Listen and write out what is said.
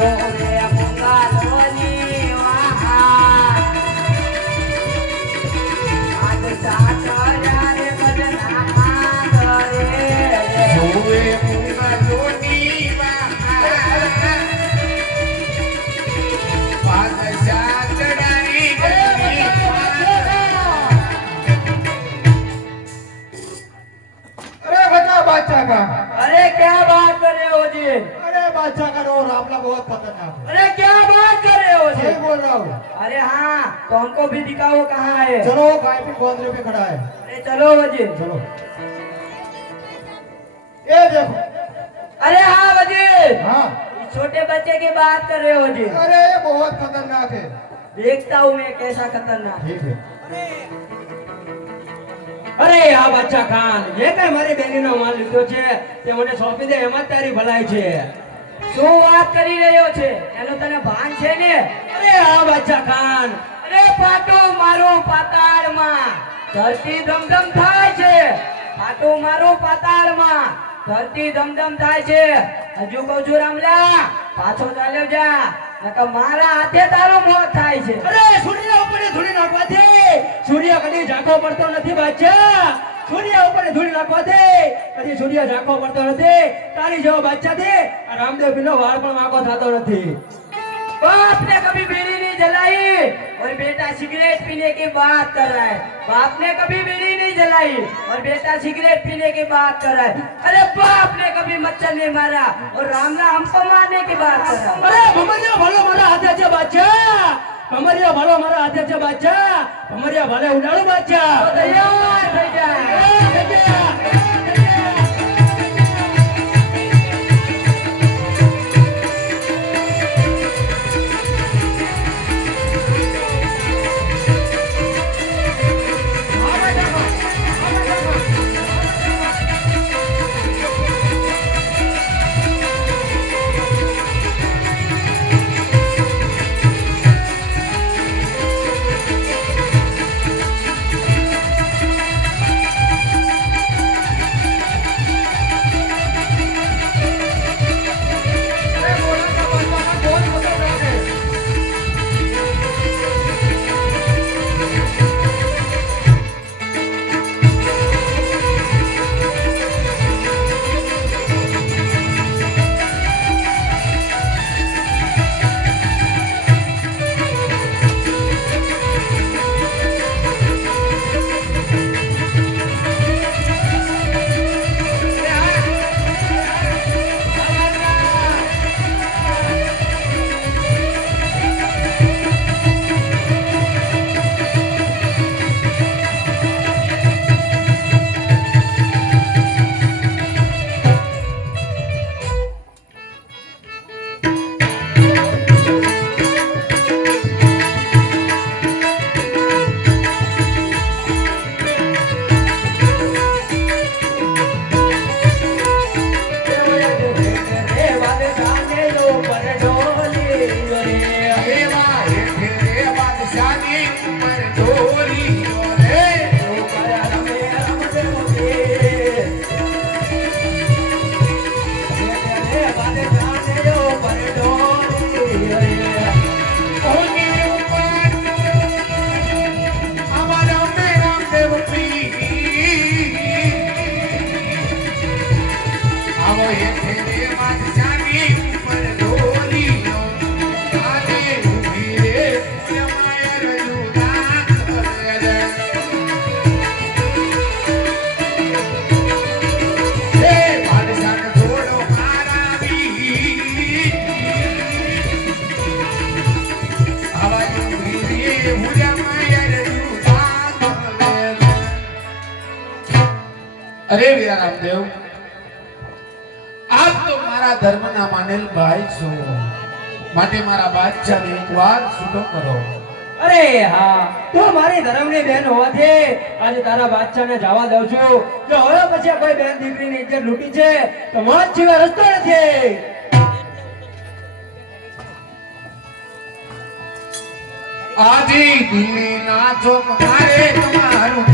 Lord. बादशाह का role आपला बहुत खतरनाक है अरे क्या बात कर रहे हो जी सही बोल रहा हूँ अरे हाँ तो हमको भी दिखाओ कहाँ है चलो गाय पे बांधने पे खड़ा है अरे चलो वजीर चलो ये देखो अरे हाँ वजीर हाँ इस छोटे बच्चे की बात कर रहे हो जी अरे ये बहुत खतरनाक है देखता हूँ मैं कैसा खतरनाक ठीक है અરે આ બચ્ચા ખાન જે કઈ મારી બેનીનો માલ લીધો છે તે મને સોંપી દે એમાં જ તારી ભલાઈ છે શું વાત કરી રહ્યો છે? એનો તને ભાન છે ને? અરે આ બચ્ચા ખાન. અરે પાટો મારો પાતાળમાં. ધરતી ધમધમ થાય છે. પાટું મારું પાતાળમાં. ધરતી ધમધમ થાય છે. હજુ કહું છું, રામલા, પાછો ચાલ્યો જા. નકર મારા હાથે તારો મોત થાય છે. અરે, સૂર્ય ઉપર ધૂળી નાખવાથી સૂર્ય કદી ઝાંખો પડતો નથી બચ્ચા સૂર્ય ઉપર ધૂળી નાખવાથી કદી સૂર્ય ઝાંખો પડતો નથી તારી જેવો બચ્ચાથી આ રામદેવ પીનો વાળ પણ વાંકો થતો નથી बाप ने कभी बीड़ी नहीं जलाई और बेटा सिगरेट पीने की बात कर रहा है बाप ने कभी बीड़ी नहीं जलाई और बेटा सिगरेट पीने की बात कर रहा है अरे बाप ने कभी मच्छर नहीं मारा और रामला हमको मारने की बात कर रहा है અરે ભમરિયા ભલો મારા હાથે છે બાદશાહ. ભમરિયા ભલે ઉડાડો બાદશાહ. તૈયાર થઈ જાય. અરે વીરા રામદેવ આપ તો મારા ધર્મના માનેલ ભાઈ છો. માટે મારા બાદશાહને એક વાર છૂટો કરો. અરે હા તો મારી ધર્મની બેન હોવાથી આજે તારા બાદશાહને જવા દઉં છું. જો હવે પછી કોઈ બેન દીકરીની ઇજ્જત લૂંટી છે તો મોત સિવાય રસ્તો નથી. આજે દિને નાચો મારે તમારું